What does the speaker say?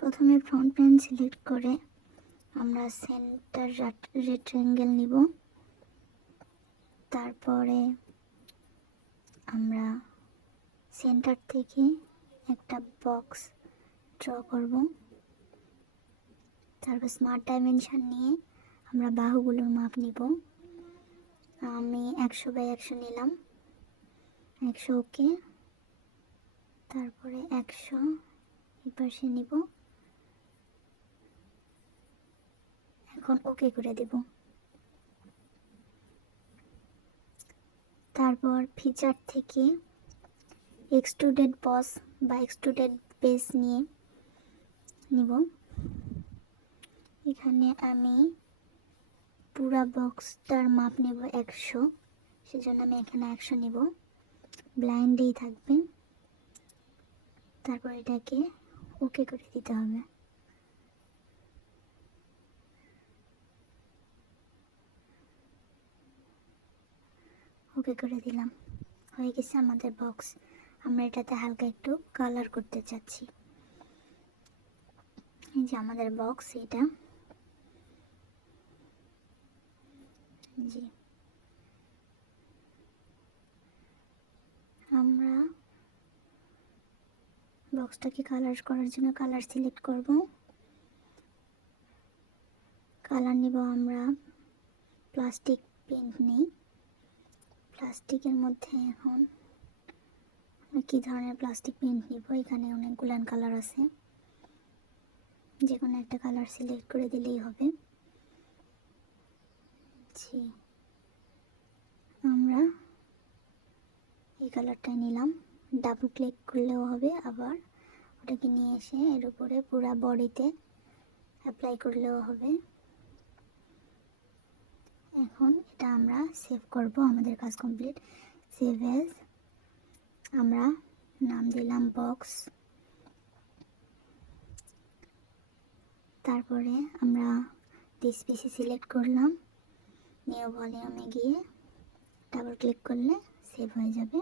প্রথমে front plane select করে আমরা সেন্টার রেক্ট্যাঙ্গেল নিব। তারপরে আমরা সেন্টার থেকে একটা বক্স ড্র করব। তারপর স্মার্ট ডাইমেনশন নিয়ে আমরা বাহুগুলোর মাপ নিব। আমি 100x100 নিলাম, 100 ওকে। তারপরে 100 এই পাশে নিব, এখন ওকে করে দেব। তারপর ফিচার থেকে এক্সট্রুডেড বস বা এক্সট্রুডেড বেস নিব। এখানে আমি পুরা বক্সটার মাপ নেব 100, সেজন্য আমি এখানে 100 নিব, ব্লাইন্ডেই থাকবে। তারপর এটাকে ওকে করে দিতে হবে। ওকে করে দিলাম, হয়ে গেছে আমাদের বক্স। আমরা এটাতে হালকা একটু কালার করতে চাচ্ছি। এই যে আমাদের বক্স, এটা জি আমরা বক্সটাকে কালার করার জন্য কালার সিলেক্ট করব। কালার নিব আমরা প্লাস্টিক পেইন্ট নেই। প্লাস্টিকের মধ্যে এখন আমরা কী ধরনের প্লাস্টিক পেইন্ট নিব, এখানে অনেকগুলো কালার আছে, যে কোনো একটা কালার সিলেক্ট করে দিলেই হবে। জি আমরা এই কালারটা নিলাম, ডাবল ক্লিক করলেও হবে, আবার ওটাকে নিয়ে এসে এর উপরে পুরো বডিতে অ্যাপ্লাই করলেও হবে। এখন এটা আমরা সেভ করব, আমাদের কাজ কমপ্লিট। সেভ এজ, আমরা নাম দিলাম বক্স। তারপরে আমরা দিস পিসি সিলেক্ট করলাম, নিউ ভলিউমে গিয়ে ডাবল ক্লিক করলে সেভ হয়ে যাবে।